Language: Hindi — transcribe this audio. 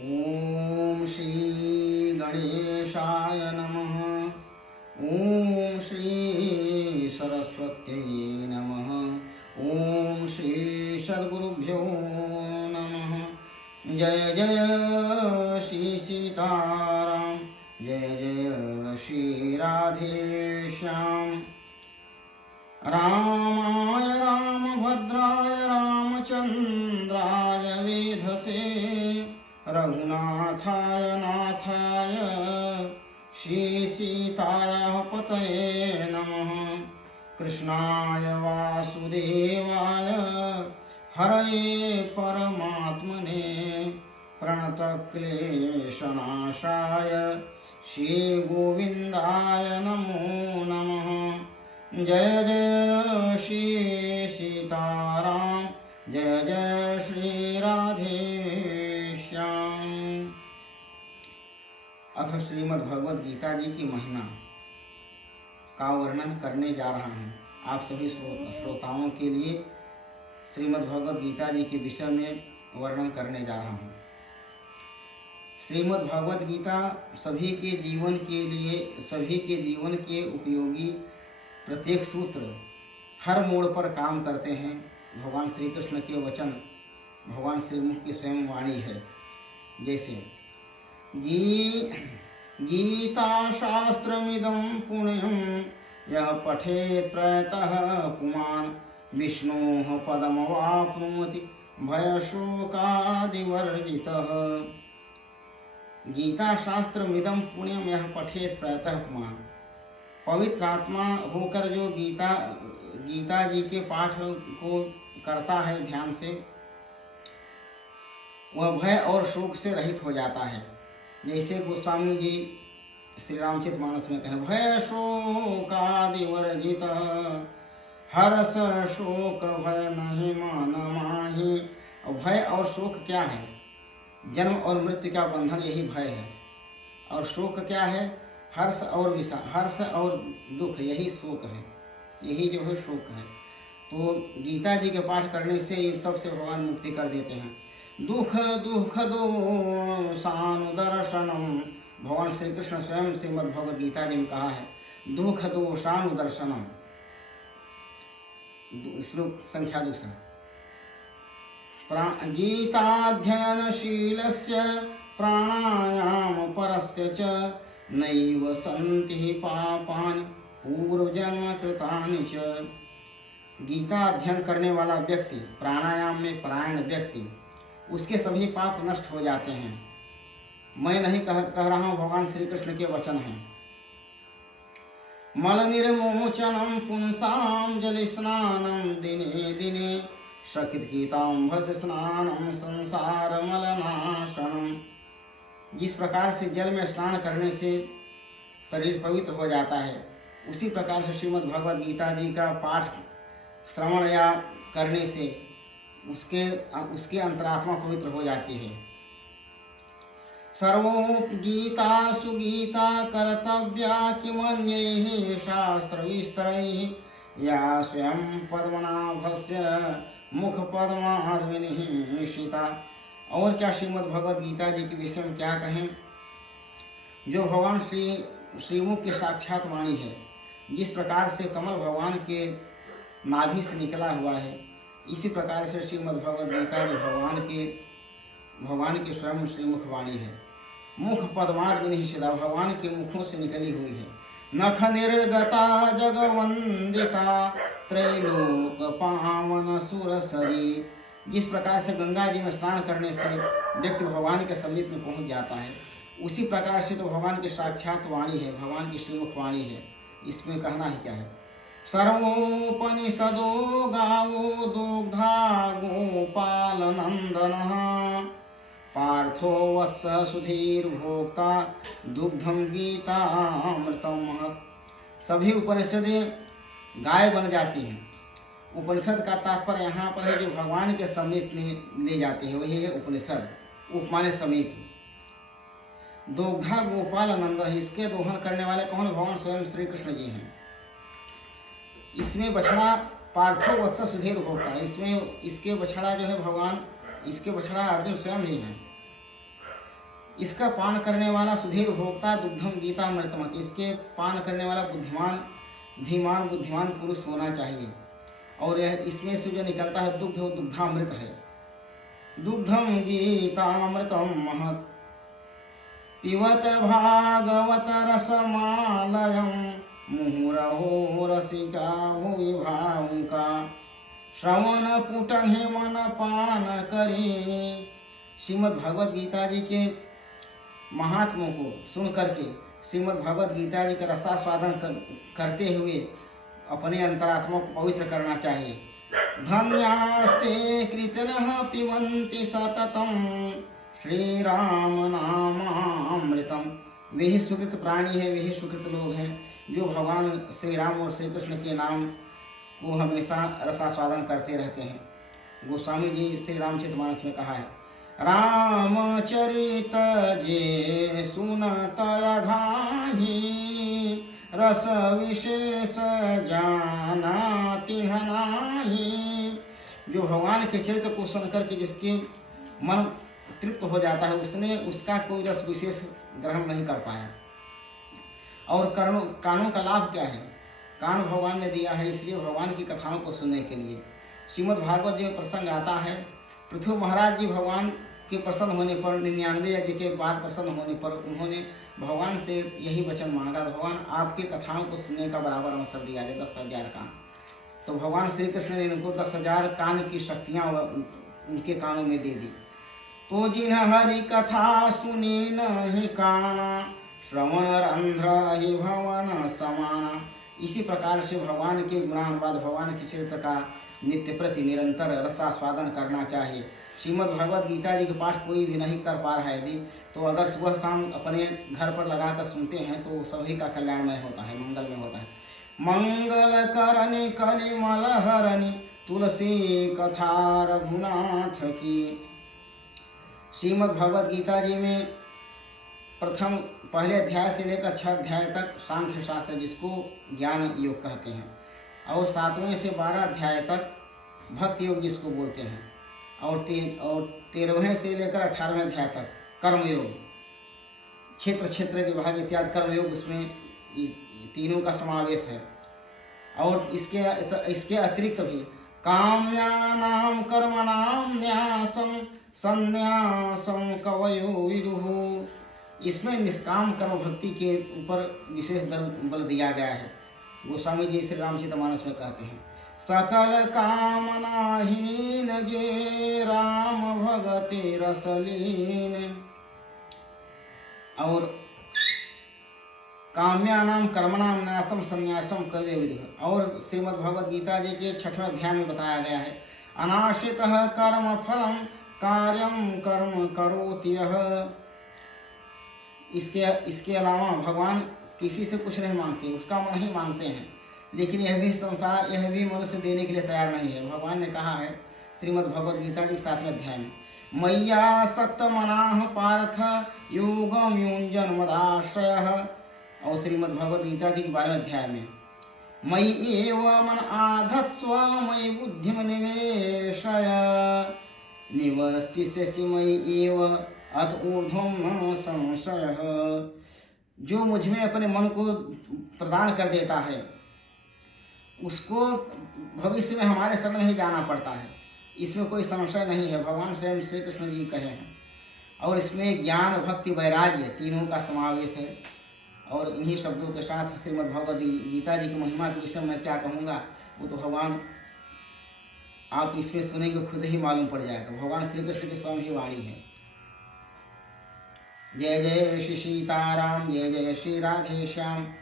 ओम श्री गणेशाय नमः। ओम श्री सरस्वत्यै नमः। ओम श्री सद्गुरुभ्यो नमः। जय जय श्री सीताराम, जय जय श्री राधेश्याम। रामाय रामभद्राय रामचंद्राय वेधसे, रघुनाथाय नाथाय श्री सीताय पतये नमः। कृष्णाय वासुदेवाय हरये परमात्मने, प्रणतक्लेशनाशाय श्री गोविंदाय नमो नमः। जय जय श्री सीताराम, जय जय श्री राधेश्याम। अथ श्रीमद् भगवद गीता जी की महिमा का वर्णन करने जा रहा हूँ। आप सभी श्रोताओं के लिए श्रीमद् भगवद गीता जी के विषय में वर्णन करने जा रहा हूँ। श्रीमद् भगवद गीता सभी के जीवन के लिए, सभी के जीवन के उपयोगी प्रत्येक सूत्र हर मोड़ पर काम करते हैं। भगवान श्री कृष्ण के वचन भगवान श्रीमुख की स्वयं वाणी है। जैसे गीता शास्त्रमिदं पुण्यं यः पठेत् प्रयतः पुमान् विष्णोः पदमवाप्नोति भयशोकादिवर्जितः। गीता शास्त्रमिदं पुण्यं यः पठेत् प्रयतः पुमान्। पवित्र आत्मा होकर जो गीता जी के पाठ को करता है ध्यान से, वह भय और शोक से रहित हो जाता है। जैसे गोस्वामी जी श्री रामचरितमानस में कहें, भय शोकादि वर्जित हर्ष शोक भय नहीं मान माही। और भय और शोक क्या है? जन्म और मृत्यु का बंधन, यही भय है। और शोक क्या है? हर्ष और विषाद, हर्ष और दुख, यही शोक है, यही जो है शोक है। तो गीता जी के पाठ करने से इन सब से भगवान मुक्ति कर देते हैं। दुख दुख दोषानुदर्शनम, भगवान श्री कृष्ण स्वयं श्रीमद् भगवद गीता जी में कहा है, दुख दोषानुदर्शनम। श्लोक संख्या 2। गीताध्ययनशीलस्य प्राणायाम परस्य च नैव सन्ति पापानि पूर्वजन्म कृतानि च। गीता अध्ययन करने वाला व्यक्ति, प्राणायाम में परायण व्यक्ति, उसके सभी पाप नष्ट हो जाते हैं। मैं नहीं कह रहा हूँ, भगवान श्री कृष्ण के वचन हैं। मल निर्मोचनम पुंसाम जल स्नानम दिने दिने, शकित गीताम्भस स्नानम संसार मलनाशनम। जिस प्रकार से जल में स्नान करने से शरीर पवित्र हो जाता है, उसी प्रकार से श्रीमद् भगवद गीता जी का पाठ श्रवण या करने से उसके अंतरात्मा पवित्र हो जाती है। सर्वोपगीता सुगीता कर्तव्या किमन्यैः शास्त्र विस्तरैः, या स्वयं पद्मनाभस्य मुख पद्माद्विनिशिता। और क्या श्रीमद् भगवद गीता जी के विषय में क्या कहें? जो भगवान श्रीमुख की साक्षात वाणी है। जिस प्रकार से कमल भगवान के नाभि से निकला हुआ है, इसी प्रकार से श्रीमद् भगवद गीता जो भगवान की स्वयं श्रीमुख वाणी है। मुख पद्माद विनिशिता, भगवान के मुखों से निकली हुई है। नख निर्गता जगवंदिता त्रैलोक पावन सुरसरी। जिस प्रकार से गंगा जी में स्नान करने से व्यक्ति भगवान के समीप में पहुंच जाता है, उसी प्रकार से तो भगवान की साक्षात वाणी है, भगवान की श्रीमुख वाणी है। इसमें कहना ही क्या है? सर्वोपनिषदो गावो दुग्धा गोपाल नंदनः, पार्थो वत्स सुधीर भोक्ता दुग्धम गीतामृतम महत्। सभी उपनिषदें गाय बन जाती हैं। उपनिषद का तात्पर्य यहाँ पर है जो भगवान के समीप में ले जाते हैं, वही है उपनिषद। उपमाने समीप। दुग्धा गोपाल नंदन, इसके दोहन करने वाले कौन? भगवान स्वयं श्री कृष्ण जी हैं। इसमें बछड़ा पार्थो वत्स सुधीर भोक्ता है। इसमें इसके बछड़ा जो है भगवान, इसके बछड़ा अर्जुन स्वयं ही है। इसका पान करने वाला सुधीर भोक्ता दुग्धम गीतामृतम, इसके पान करने वाला बुद्धिमान धीमान बुद्धिमान पुरुष होना चाहिए। और यह इसमें से जो निकलता है दुग्ध, वो दुग्धामृत है। दुग्धम गीतामृतम महत् पिबत भागवत रसमालयम, मुहुरहो रसिका भुवि भावुका, श्रवण पुटन मन पान करी। श्रीमद् भगवत गीता जी के महात्मों को सुन करके श्रीमद् भगवत गीता जी का रसास्वादन करते हुए अपने अंतरात्मा को पवित्र करना चाहिए। धन्यास्ते कृतनः पिबन्ति सततम, श्री राम नामामृतम। वे ही सुकृत प्राणी है, वे ही सुकृत लोग हैं जो भगवान श्री राम और श्री कृष्ण के नाम को हमेशा रसास्वादन करते रहते हैं। गोस्वामी जी श्री रामचरितमानस में कहा है, रामचरित जे सुनत अघाही, रस विशेष जाना तिन्ह नाही। जो भगवान के चरित्र को सुनकर के जिसके मन तृप्त हो जाता है, उसने उसका कोई रस विशेष ग्रहण नहीं कर पाया। और कानों का लाभ क्या है? कान भगवान ने दिया है इसलिए भगवान की कथाओं को सुनने के लिए। श्रीमद् भागवत जी में प्रसंग आता है, पृथु महाराज जी भगवान के प्रसन्न होने पर 99 यज्ञ के बाद प्रसन्न होने पर उन्होंने भगवान से यही वचन मांगा, भगवान आपकी कथाओं को सुनने का बराबर अवसर दिया जाए 10,000 कान। तो भगवान श्री कृष्ण ने उनको 10,000 कान की शक्तियाँ उनके कानों में दे दी। तो जिन्ह हरि कथा सुनी नहीं काना, श्रवण रंध्र ही भवन समाना। इसी प्रकार से भगवान के गुणानुवाद, भगवान के चरित्र का नित्य प्रति निरंतर रसास्वादन करना चाहिए। श्रीमद् भगवत गीता जी के पाठ कोई भी नहीं कर पा रहा है यदि, तो अगर सुबह शाम अपने घर पर लगाकर सुनते हैं तो सभी का कल्याणमय होता है, मंगलमय होता है। मंगल करनी कलिमल हरणी, तुलसी कथा रघुनाथ की। श्रीमद् भगवत गीता जी में प्रथम पहले अध्याय से लेकर 6 अध्याय तक सांख्य शास्त्र, जिसको ज्ञान योग कहते हैं, और 7वें से 12 अध्याय तक भक्ति योग जिसको बोलते हैं, और 13वें से लेकर 18वें अध्याय तक कर्मयोग, क्षेत्र क्षेत्र के भाग इत्यादि कर्मयोग, उसमें तीनों का समावेश है। और इसके अतिरिक्त भी काम्यानाम कर्मणाम न्यासम संन्यासम कवयो विदुः, इसमें निष्काम कर्म भक्ति के ऊपर विशेष बल दिया गया है। गोस्वामी जी श्री रामचरितमानस में कहते हैं, सकल कामनाहीन जे राम भगते रसलीन। और काम्यानाम कर्मणाम न्यासम संन्यासम कवयो विदुः। और श्रीमद् भगवत गीता जी के 6वें अध्याय में बताया गया है, अनाश्रितः कर्म फलम कार्यम कर्म करोति यः। इसके अलावा भगवान किसी से कुछ नहीं मांगते, उसका मन ही मांगते हैं। लेकिन यह भी मनुष्य देने के लिए तैयार नहीं है। भगवान ने कहा है श्रीमद् भगवत गीता जी 7वें अध्याय में, मैया सक्त मनाह पार्थ योगम युंजन मदाश्रयः। और श्रीमद् भगवत गीता जी के 12वें अध्याय में, मयि एव मन आधत्स्व मयि बुद्धिम निवेशय, निवसिष्यसि मयि एव अत ऊर्ध्वं न संशयः। जो मुझ में अपने मन को प्रदान कर देता है, उसको भविष्य में हमारे शरण में ही जाना पड़ता है, इसमें कोई संशय नहीं है। भगवान स्वयं श्री कृष्ण जी कहे हैं। और इसमें ज्ञान भक्ति वैराग्य तीनों का समावेश है। और इन्हीं शब्दों के साथ श्रीमद् भगवत गीता जी की महिमा के विषय में क्या कहूँगा, वो तो भगवान आप इसमें सुनेंगे खुद ही मालूम पड़ जाएगा। भगवान श्री कृष्ण की स्वयं ही वाणी है। जय जय श्री सीताराम, जय जय श्री राधे श्याम।